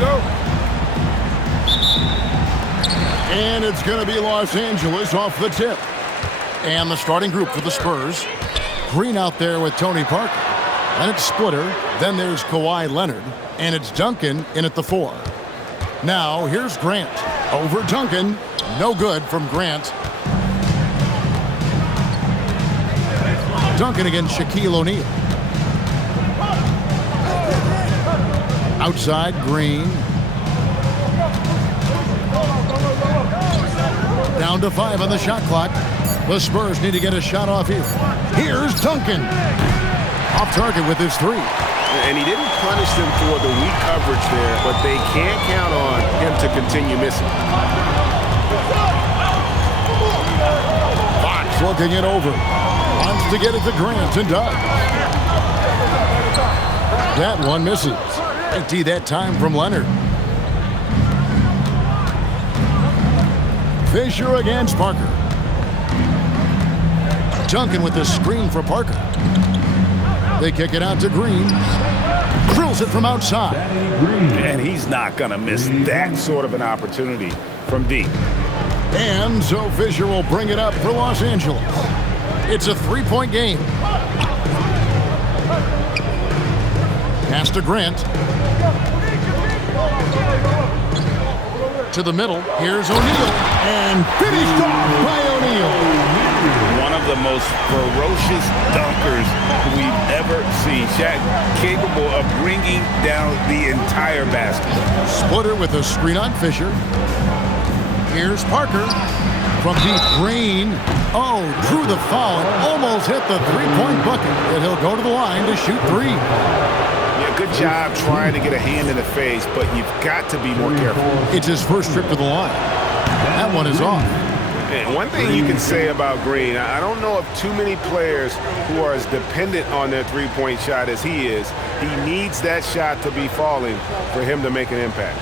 go. And it's going to be Los Angeles off the tip. And the starting group for the Spurs. Green out there with Tony Parker. And it's Splitter. Then there's Kawhi Leonard. And it's Duncan in at the 4. Now, here's Grant. Over Duncan. No good from Grant. Duncan against Shaquille O'Neal. Outside, Green. Down to 5 on the shot clock. The Spurs need to get a shot off here. Here's Duncan. Off target with his 3. And he didn't punish them for the weak coverage there, but they can't count on him to continue missing. Fox looking it over. Wants to get it to Grant and does. That one misses. Empty that time from Leonard. Fisher against Parker. Duncan with the screen for Parker. They kick it out to Green. Drills it from outside. And he's not going to miss that sort of an opportunity from deep. And so Fisher will bring it up for Los Angeles. It's a 3-point game. Pass to Grant. To the middle. Here's O'Neal. And finished off by O'Neal. One of the most ferocious dunkers we've ever seen. Shaq capable of bringing down the entire basket. Splitter with a screen on Fisher. Here's Parker. From deep, Green. Oh, drew the foul and almost hit the 3-point bucket. And he'll go to the line to shoot 3. Yeah, good job trying to get a hand in the face, but you've got to be more careful. It's his first trip to the line. That one is off. And one thing you can say about Green, I don't know of too many players who are as dependent on their three-point shot as he is. He needs that shot to be falling for him to make an impact.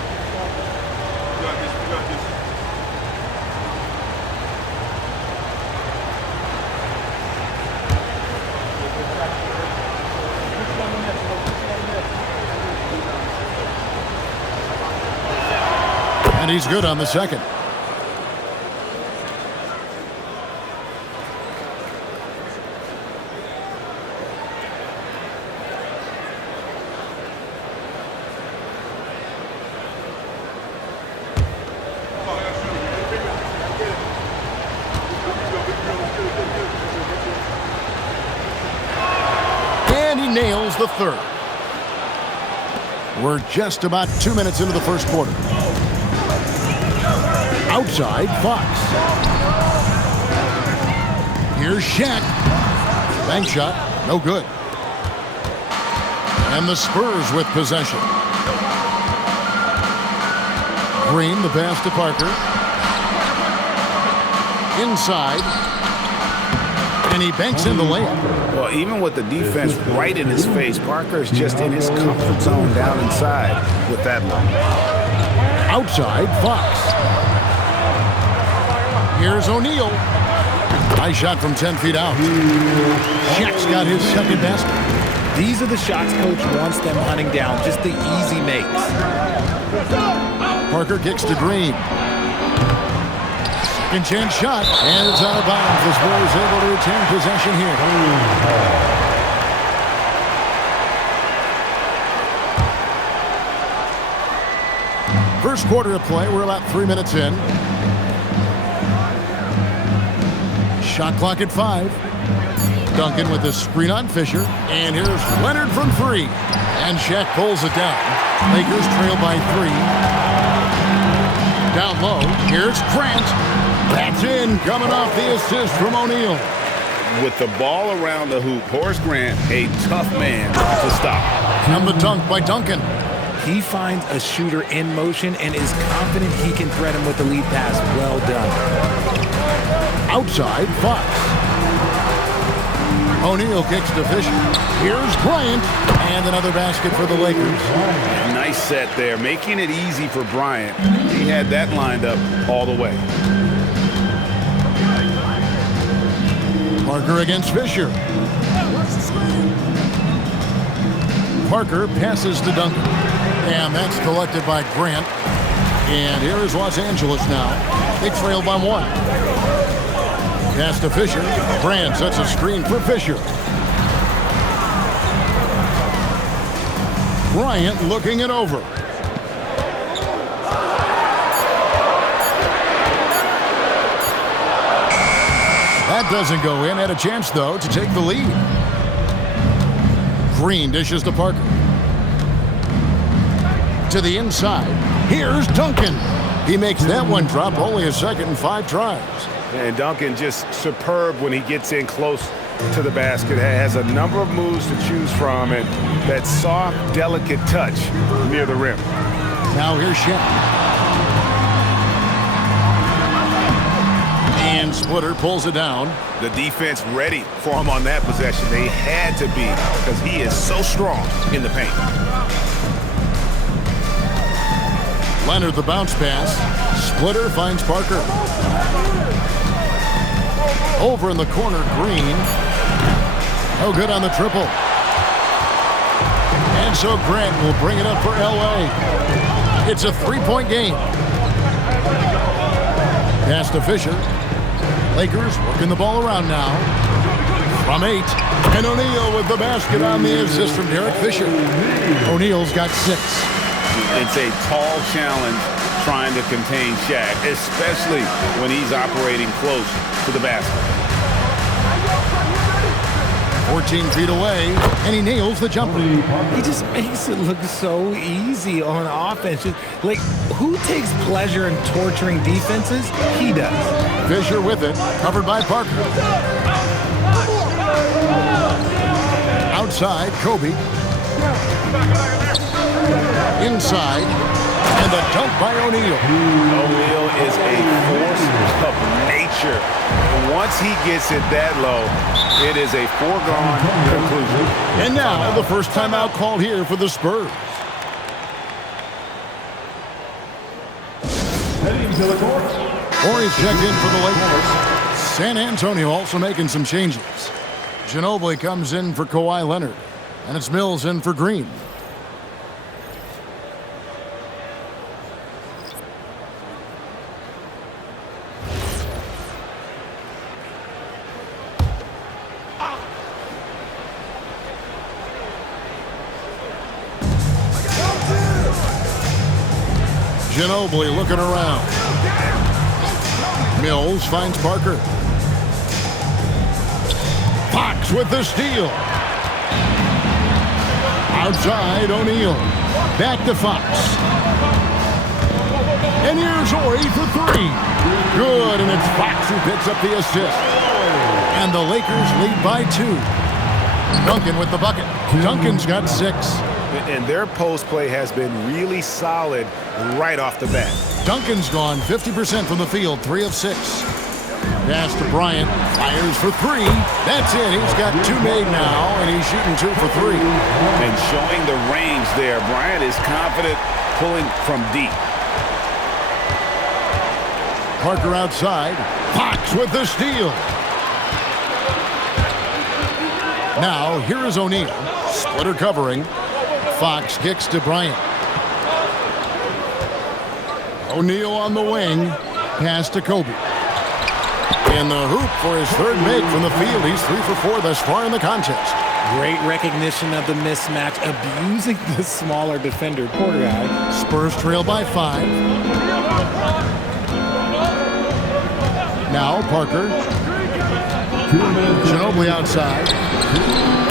And he's good on the second. And he nails the third. We're just about 2 minutes into the first quarter. Outside, Fox. Here's Shaq. Bank shot, no good. And the Spurs with possession. Green, the pass to Parker. Inside. And he banks in the layup. Well, even with the defense right in his face, Parker's just in his comfort zone down inside with that one. Outside, Fox. Here's O'Neal. High shot from 10 feet out. Shaq's got his second basket. These are the shots coach wants them hunting down, just the easy makes. Parker kicks to Green. Second chance shot, and it's out of bounds. The Spurs able to retain possession here. First quarter of play, we're about 3 minutes in. Shot clock at 5. Duncan with the screen on Fisher. And here's Leonard from 3. And Shaq pulls it down. Lakers trail by 3. Down low, here's Grant. That's in, coming off the assist from O'Neal. With the ball around the hoop, Horace Grant, a tough man to stop. And the dunk by Duncan. He finds a shooter in motion and is confident he can thread him with the lead pass. Well done. Outside, Fox. O'Neal kicks to Fisher. Here's Bryant. And another basket for the Lakers. Nice set there, making it easy for Bryant. He had that lined up all the way. Parker against Fisher. Parker passes to Duncan. And that's collected by Grant. And here is Los Angeles now. They trail by 1. Pass to Fisher. Grant sets a screen for Fisher. Bryant looking it over. That doesn't go in. Had a chance, though, to take the lead. Green dishes to Parker. To the inside. Here's Duncan. He makes that one drop, only a second in 5 tries. And Duncan just superb when he gets in close to the basket. Has a number of moves to choose from, and that soft, delicate touch near the rim. Now here's Shaq. And Splitter pulls it down. The defense ready for him on that possession. They had to be, because he is so strong in the paint. Leonard the bounce pass. Splitter finds Parker. Over in the corner, Green. No good on the triple. And so Grant will bring it up for L.A. It's a 3-point game. Pass to Fisher. Lakers working the ball around now. From 8. And O'Neal with the basket on the assist from Derek Fisher. O'Neal's got 6. It's a tall challenge trying to contain Shaq, especially when he's operating close to the basket. 14 feet away, and he nails the jumper. He just makes it look so easy on offense. Like, who takes pleasure in torturing defenses? He does. Fisher with it, covered by Parker. Outside, Kobe. Inside, and the dunk by O'Neal. O'Neal is a force of nature. And once he gets it that low, it is a foregone conclusion. And now, the first timeout called here for the Spurs. Horry's checked in for the Lakers. San Antonio also making some changes. Ginobili comes in for Kawhi Leonard, and it's Mills in for Green. Ginobili looking around. Mills finds Parker. Fox with the steal. Outside, O'Neal. Back to Fox. And here's Horry for 3. Good, and it's Fox who picks up the assist. And the Lakers lead by 2. Duncan with the bucket. Duncan's got 6. And their post play has been really solid right off the bat. Duncan's gone 50% from the field, 3 of 6. Pass to Bryant, fires for 3. That's it. He's got 2 made now, and he's shooting 2 for 3. And showing the range there, Bryant is confident pulling from deep. Parker outside. Fox with the steal. Now, here is O'Neal. Splitter covering. Fox kicks to Bryant. O'Neal on the wing. Pass to Kobe. In the hoop for his 3rd make from the field. He's 3 for 4 thus far in the contest. Great recognition of the mismatch, abusing the smaller defender. Poor guy. Spurs trail by 5. Now Parker. Ginobili outside.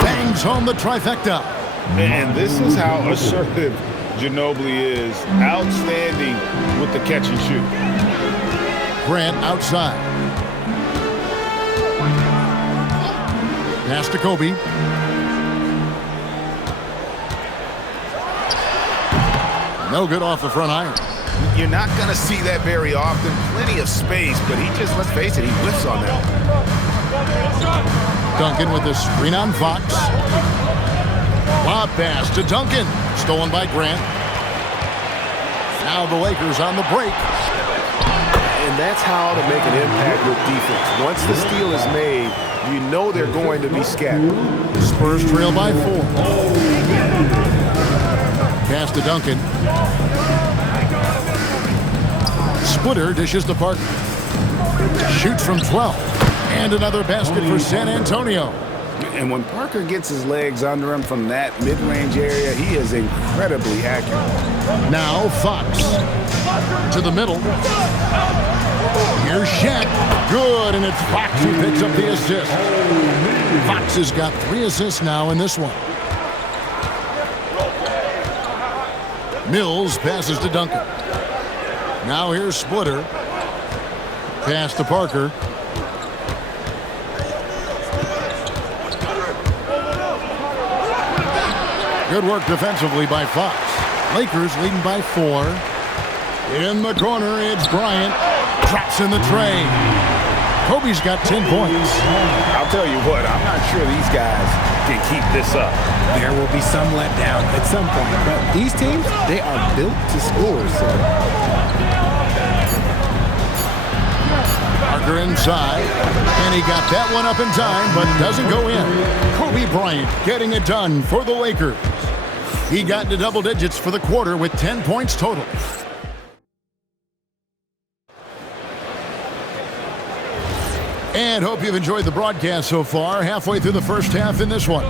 Bangs home the trifecta. And this is how assertive Ginobili is. Outstanding with the catch and shoot. Grant outside. Pass to Kobe. No good off the front iron. You're not going to see that very often. Plenty of space, but he just, let's face it, he whiffs on that. Duncan with the screen on Fox. Lob pass to Duncan. Stolen by Grant. Now the Lakers on the break. And that's how to make an impact with defense. Once the steal is made, you know they're going to be scattered. Spurs trail by 4. Pass to Duncan. Splitter dishes to Parker. Shoots from 12. And another basket for San Antonio. And when Parker gets his legs under him from that mid-range area, he is incredibly accurate. Now Fox to the middle. Here's Shaq. Good, and it's Fox who picks up the assist. Fox has got 3 assists now in this one. Mills passes to Duncan. Now here's Splitter. Pass to Parker. Good work defensively by Fox. Lakers leading by 4. In the corner, it's Bryant. Drops in the tray. Kobe's got 10 points. I'll tell you what, I'm not sure these guys can keep this up. There will be some letdown at some point, but these teams, they are built to score. So Parker inside, and he got that one up in time, but doesn't go in. Kobe Bryant getting it done for the Lakers. He got into double digits for the quarter with 10 points total. And hope you've enjoyed the broadcast so far. Halfway through the first half in this one.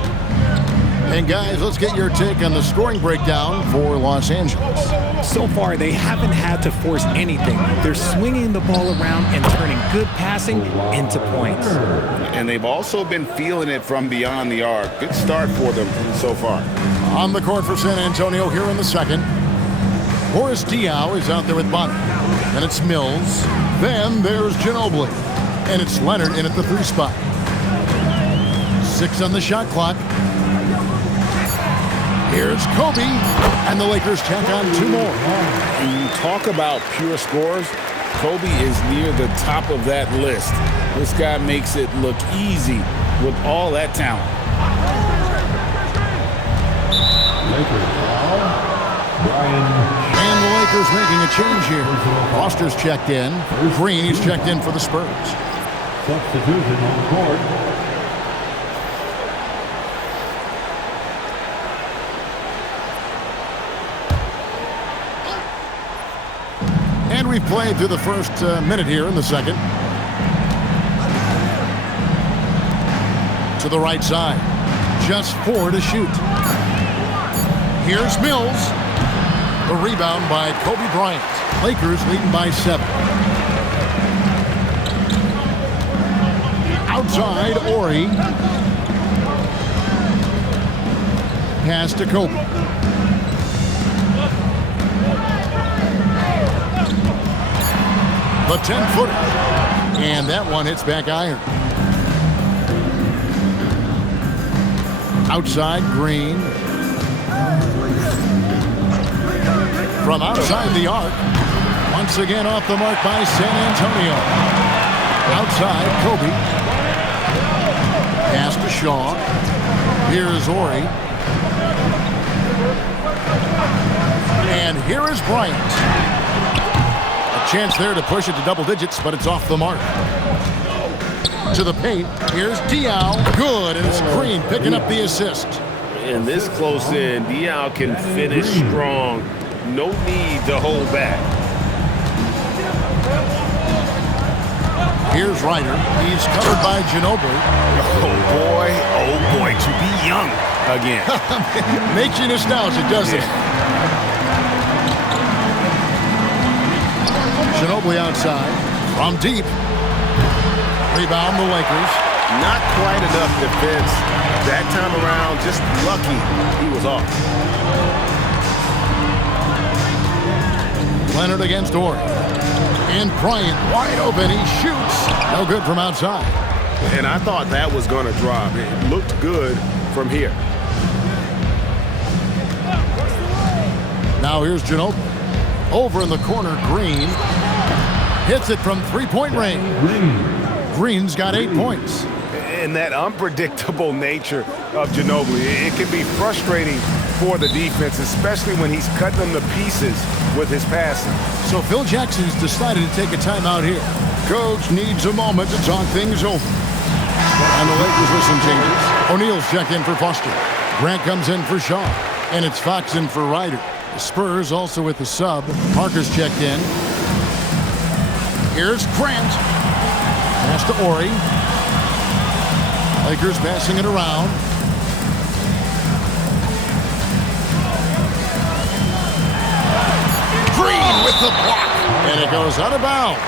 And guys, let's get your take on the scoring breakdown for Los Angeles. so far, they haven't had to force anything. They're swinging the ball around and turning good passing into points. And they've also been feeling it from beyond the arc. Good start for them so far. On the court for San Antonio here in the second. Boris Diaw is out there with Bonner. Then it's Mills. Then there's Ginobili. And it's Leonard in at the 3 spot. 6 on the shot clock. Here's Kobe. And the Lakers tack on 2 more. When you talk about pure scores, Kobe is near the top of that list. This guy makes it look easy with all that talent. And the Lakers making a change here. Foster's checked in. Green, he's checked in for the Spurs. Substitution on the court. And we've played through the first minute here in the second. To the right side. Just 4 to shoot. Here's Mills. The rebound by Kobe Bryant. Lakers leading by 7. Outside, Ori. Pass to Kobe. The 10-footer. And that one hits back iron. Outside, Green. From outside the arc. Once again off the mark by San Antonio. Outside, Kobe. Pass to Shaw. Here's Ori. And here is Bryant. A chance there to push it to double digits, but it's off the mark. To the paint. Here's Diaw. Good, and it's Green picking up the assist. And this close in, Diaw can finish strong. No need to hold back. Here's Ryder. He's covered by Ginobili. Oh boy, to be young again. Makes you nostalgic, doesn't it? Ginobili outside. From deep. Rebound the Lakers. Not quite enough defense. That time around, just lucky he was off. Leonard against Ori. And Bryant wide open. He shoots. No good from outside. And I thought that was going to drop. It looked good from here. Now here's Ginobili. Over in the corner, Green. Hits it from three-point range. Green's got 8 points. And that unpredictable nature of Ginobili, it can be frustrating for the defense, especially when he's cutting them to pieces with his passing. So Phil Jackson's decided to take a timeout here. Coach needs a moment to talk things over. And the Lakers with some changes. O'Neal's check in for Foster. Grant comes in for Shaw. And it's Fox in for Ryder. Spurs also with the sub. Parker's checked in. Here's Grant. Pass to Ori. Lakers passing it around. Green with the block. And it goes out of bounds.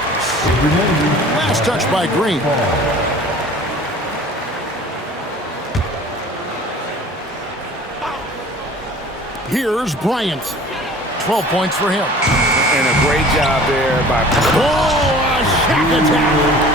Last touch by Green. Here's Bryant. 12 points for him. And a great job there by... Oh, a shot attack.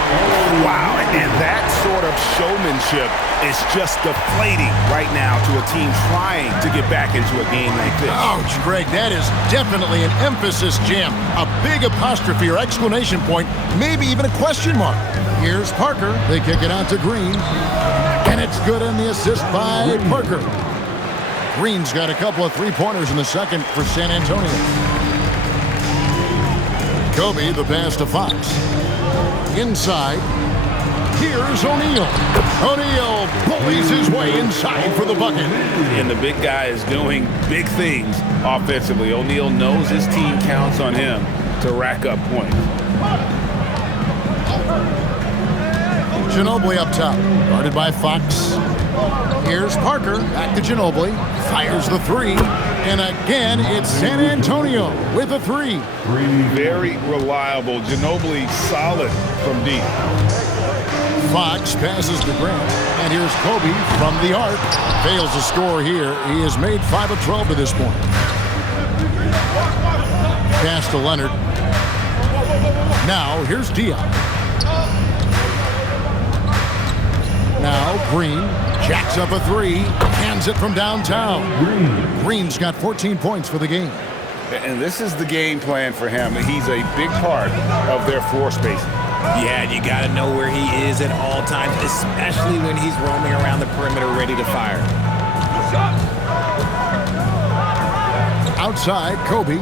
Wow, and that sort of showmanship is just deflating right now to a team trying to get back into a game like this. Ouch, Greg, that is definitely an emphasis jam. A big apostrophe or exclamation point, maybe even a question mark. Here's Parker. They kick it out to Green. And it's good in the assist by Parker. Green's got a couple of three-pointers in the second for San Antonio. Kobe, the pass to Fox. Inside. Here's O'Neal. O'Neal bullies his way inside for the bucket. And the big guy is doing big things offensively. O'Neal knows his team counts on him to rack up points. Ginobili up top, guarded by Fox. Here's Parker, back to Ginobili, fires the three, and again it's San Antonio with a three. Very reliable. Ginobili solid from deep. Fox passes to Grant, and here's Kobe from the arc. Fails to score here. He has made 5 of 12 to this point. Pass to Leonard. Now here's Dion. Now Green jacks up a three, hands it from downtown. Green's got 14 points for the game. And this is the game plan for him. He's a big part of their floor spacing. Yeah, you got to know where he is at all times, especially when he's roaming around the perimeter ready to fire. Outside, Kobe.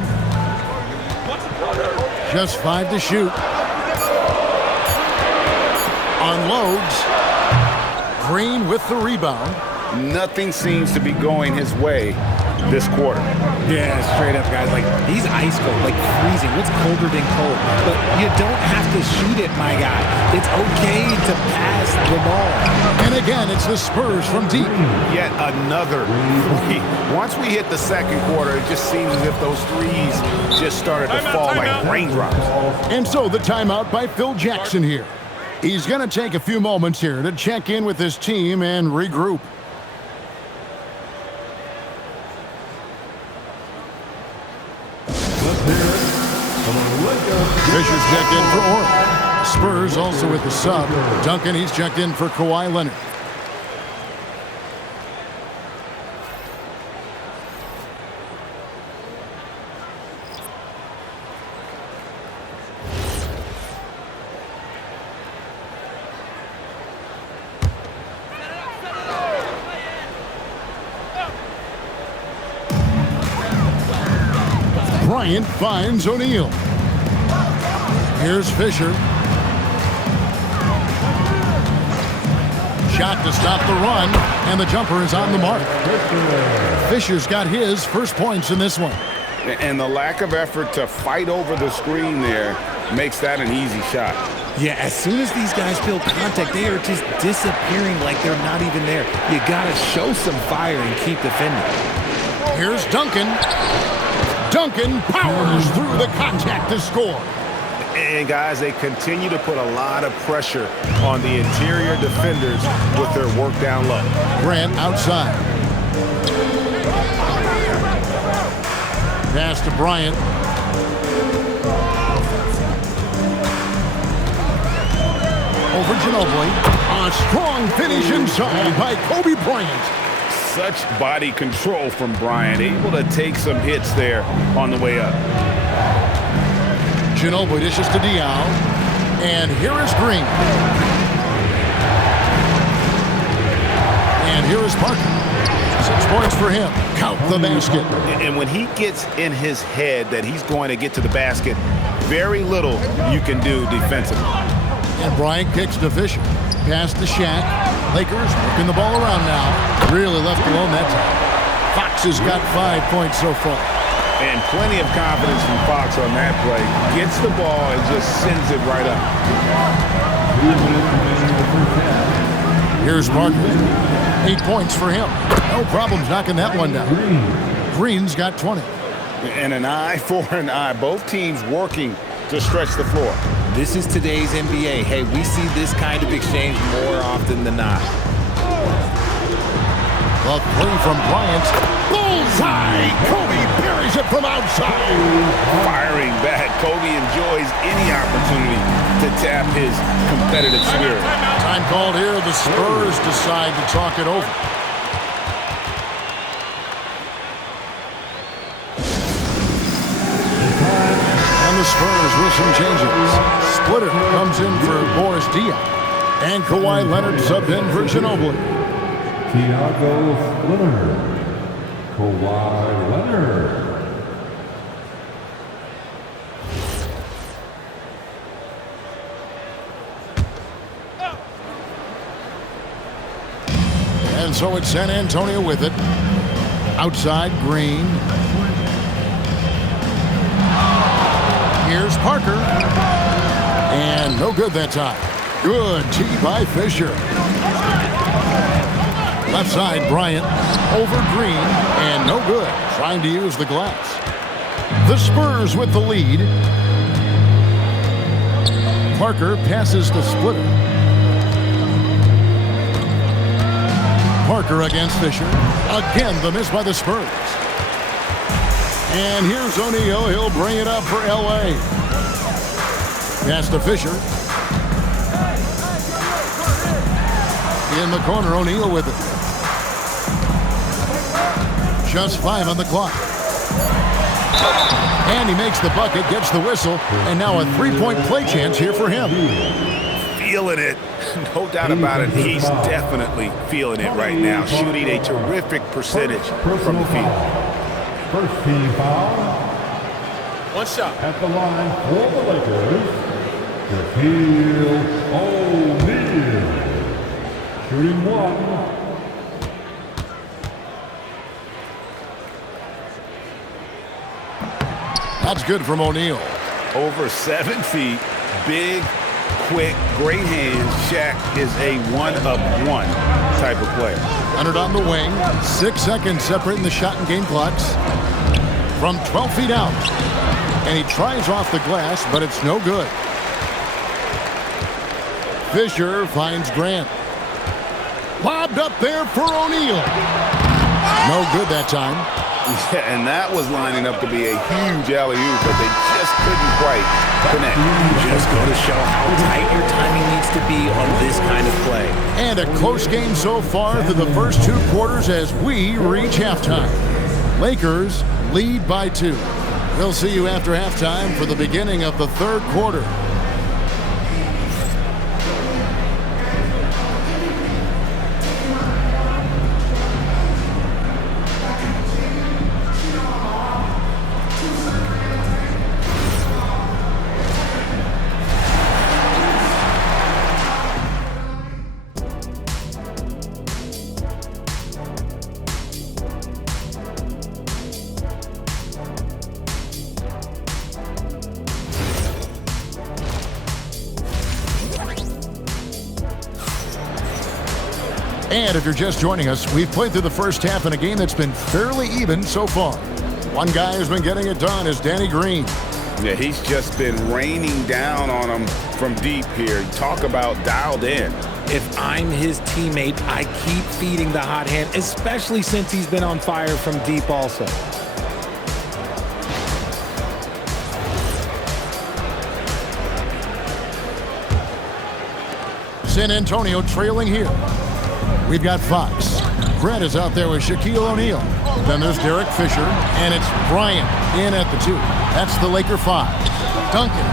Just 5 to shoot. Unloads. Green with the rebound. Nothing seems to be going his way this quarter. Yeah, straight up, guys. Like, he's ice cold, like freezing. What's colder than cold? But you don't have to shoot it, my guy. It's okay to pass the ball. And again, it's the Spurs from deep. Yet another three. Once we hit the second quarter, it just seems as if those threes just started to fall like raindrops. And so the timeout by Phil Jackson here. He's going to take a few moments here to check in with his team and regroup. Fisher's checked in for Ori. Spurs also with the sub. Duncan, he's checked in for Kawhi Leonard. Bryant finds O'Neal. Here's Fisher. Shot to stop the run, and the jumper is on the mark. Fisher's got his first points in this one. And the lack of effort to fight over the screen there makes that an easy shot. Yeah, as soon as these guys feel contact, they are just disappearing like they're not even there. You got to show some fire and keep defending. Here's Duncan. Duncan powers through the contact to score. And guys, they continue to put a lot of pressure on the interior defenders with their work down low. Grant outside. Pass to Bryant. Over Ginobili. A strong finish inside by Kobe Bryant. Such body control from Bryant, able to take some hits there on the way up. Ginobili dishes to Diaw. And here is Green. And here is Parker. 6 points for him. Count the basket. And when he gets in his head that he's going to get to the basket, very little you can do defensively. And Bryant kicks to Fisher. Pass to Shaq. Lakers working the ball around now. Really left alone that time. Fox has got 5 points so far. And plenty of confidence from Fox on that play. Gets the ball and just sends it right up. 3 minutes remaining in the first half. Here's Parker. 8 points for him. No problems knocking that one down. Green's got 20. And an eye for an eye. Both teams working to stretch the floor. This is today's NBA. Hey, we see this kind of exchange more often than not. The three from Bryant. Bullseye! Kobe buries it from outside. Firing back. Kobe enjoys any opportunity to tap his competitive spirit. Time called here. The Spurs decide to talk it over. And the Spurs with some changes. Splitter comes in for Boris Diaw. And Kawhi Leonard subbed in for Ginobili. Thiago Splitter. Kawhi Leonard. And so it's San Antonio with it. Outside, Green. Here's Parker. And no good that time. Good tee by Fisher. Left side, Bryant. Over Green. And no good. Trying to use the glass. The Spurs with the lead. Parker passes to Splitter. Parker against Fisher. Again, the miss by the Spurs. And here's O'Neal. He'll bring it up for L.A. Pass to Fisher. In the corner, O'Neal with it. Just 5 on the clock. And he makes the bucket, gets the whistle, and now a three-point play chance here for him. Feeling it. No doubt about it. He's definitely feeling it right now. Shooting a terrific percentage from the field. First team foul. One shot. At the line for the Lakers, Shaquille O'Neal. Shooting one. That's good from O'Neal. Over 7 feet, big, quick, great hands. Shaq is a one-of-one type of player. Leonard on the wing. 6 seconds separating the shot and game clocks. From 12 feet out. And he tries off the glass, but it's no good. Fisher finds Grant. Lobbed up there for O'Neal. No good that time. Yeah, and that was lining up to be a huge alley-oop, but they just couldn't quite connect. Just go to show how tight your timing needs to be on this kind of play. And a close game so far through the first 2 quarters as we reach halftime. Lakers lead by 2. We'll see you after halftime for the beginning of the 3rd quarter. And if you're just joining us, we've played through the first half in a game that's been fairly even so far. One guy who's been getting it done is Danny Green. Yeah, he's just been raining down on him from deep here. Talk about dialed in. If I'm his teammate, I keep feeding the hot hand, especially since he's been on fire from deep also. San Antonio trailing here. We've got Fox. Grant is out there with Shaquille O'Neal. Then there's Derek Fisher, and it's Bryant in at the 2. That's the Laker 5. Duncan.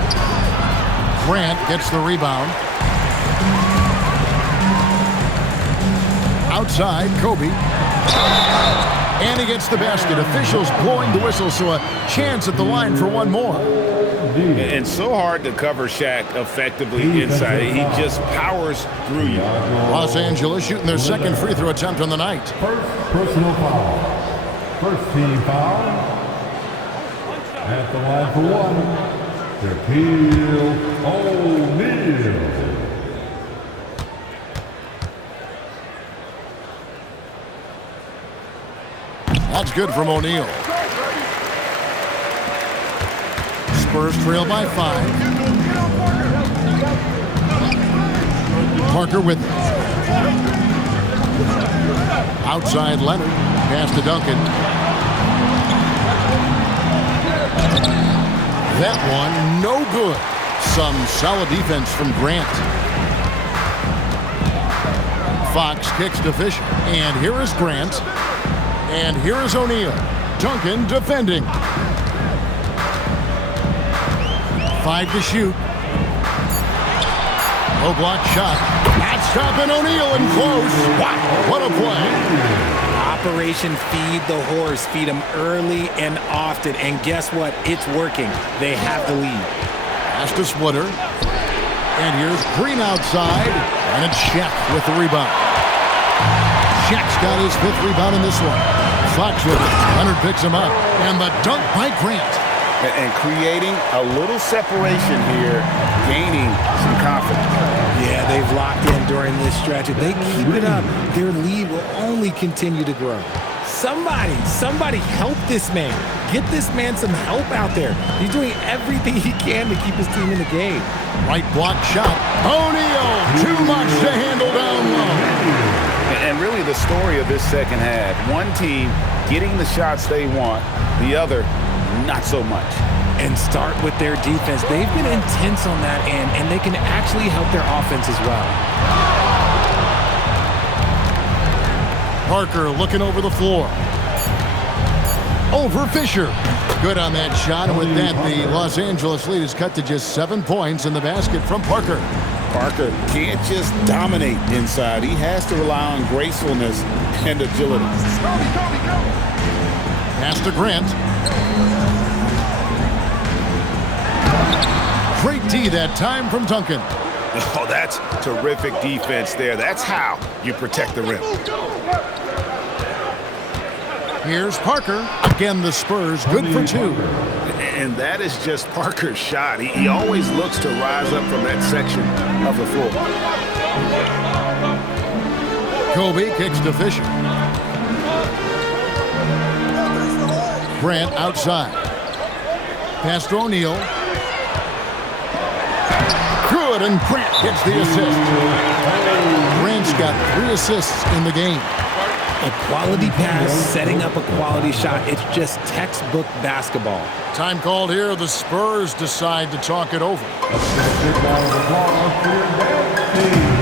Grant gets the rebound. Outside, Kobe. And he gets the basket. Officials blowing the whistle, so a chance at the line for one more. And so hard to cover Shaq effectively inside. He just powers through you. Los Angeles shooting their second free throw attempt on the night. First personal foul. First team foul. At the line for one, Shaquille O'Neal. That's good from O'Neal. Spurs trail by 5. Parker with it. Outside Leonard. Pass to Duncan. That one, no good. Some solid defense from Grant. Fox kicks to Fisher. And here is Grant. And here is O'Neal. Duncan defending. 5 to shoot. Low block shot. That's stopping O'Neal and close. Wow, what a play. Operation Feed the Horse. Feed him early and often. And guess what? It's working. They have the lead. Pass to Splitter. And here's Green outside. And it's Shaq with the rebound. Shaq's got his 5th rebound in this one. Fox with it. Leonard picks him up. And the dunk by Grant. And creating a little separation here, gaining some confidence. Yeah, they've locked in during this stretch. If they keep it up, their lead will only continue to grow. Somebody help this man. Get this man some help out there. He's doing everything he can to keep his team in the game. Right block shot. O'Neal, too much to handle down low. And really the story of this second half, one team getting the shots they want, the other not so much. And start with their defense. They've been intense on that end, and they can actually help their offense as well. Parker looking over the floor. Over Fisher. Good on that shot, and with that, the Los Angeles lead is cut to just 7 points in the basket from Parker. Parker can't just dominate inside. He has to rely on gracefulness and agility. Pass to Grant. Great D that time from Duncan. Oh, that's terrific defense there. That's how you protect the rim. Here's Parker. Again, the Spurs good for 2. And that is just Parker's shot. He always looks to rise up from that section of the floor. Kobe kicks to Fisher. Grant outside. Pass to O'Neal. Good, and Grant gets the assist. Grant's got 3 assists in the game. A quality pass, setting up a quality shot. It's just textbook basketball. Time called here. The Spurs decide to talk it over. Let's get a big round of applause for your dance team.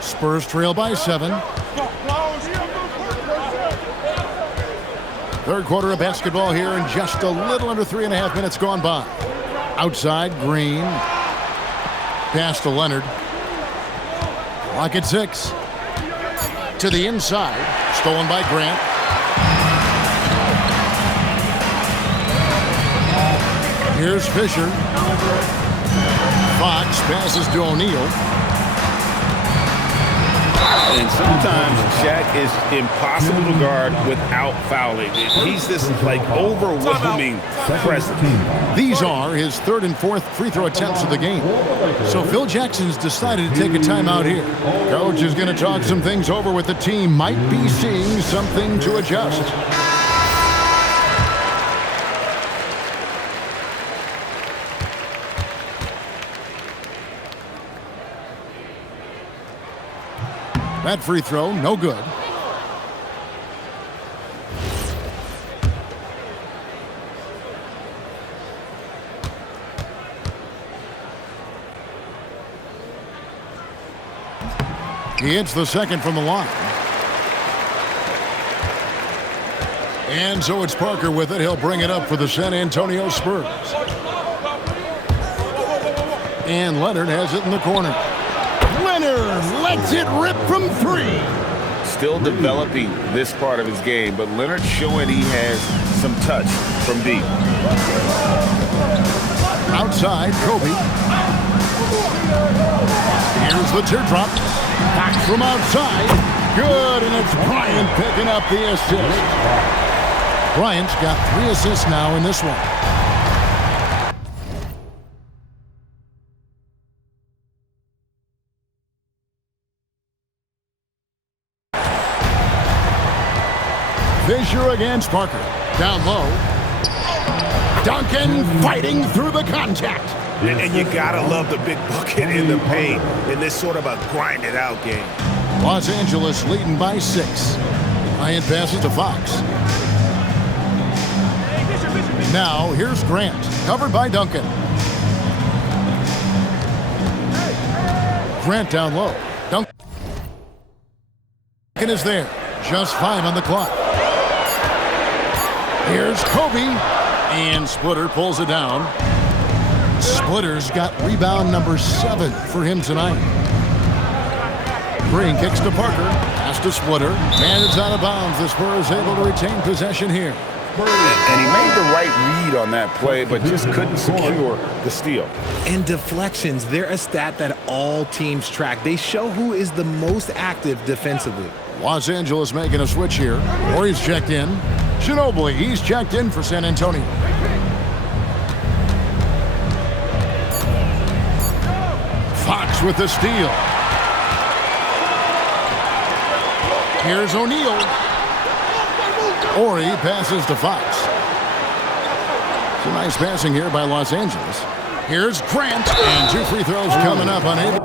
Spurs trail by 7. Third quarter of basketball here, and just a little under 3.5 minutes gone by. Outside, Green. Pass to Leonard. Clock at 6. To the inside. Stolen by Grant. Here's Fisher. Fox passes to O'Neal. And sometimes Shaq is impossible to guard without fouling. He's this like overwhelming presence. These are his 3rd and 4th free throw attempts of the game. So Phil Jackson's decided to take a timeout here. Coach is going to talk some things over with the team. Might be seeing something to adjust. That free throw, no good. He hits the second from the line. And so it's Parker with it. He'll bring it up for the San Antonio Spurs. And Leonard has it in the corner. Leonard lets it rip from three. Still developing this part of his game, but Leonard showing he has some touch from deep. Outside, Kobe. Here's the teardrop. Back from outside. Good, and it's Bryant picking up the assist. Bryant's got 3 assists now in this one. Fisher against Parker. Down low. Duncan fighting through the contact. And you gotta love the big bucket in the paint in this sort of a grinded-out game. Los Angeles leading by 6. Bryant passes to Fox. Now here's Grant, covered by Duncan. Grant down low. Duncan is there. Just 5 on the clock. Here's Kobe. And Splitter pulls it down. Splitter's got rebound number 7 for him tonight. Green kicks to Parker. Pass to Splitter. And it's out of bounds. The Spurs able to retain possession here. And he made the right read on that play, but just couldn't secure the steal. And deflections, they're a stat that all teams track. They show who is the most active defensively. Los Angeles making a switch here. Horry's checked in. Ginobili, he's checked in for San Antonio. Fox with the steal. Here's O'Neal. Horry passes to Fox. It's a nice passing here by Los Angeles. Here's Grant. And 2 free throws coming up on it.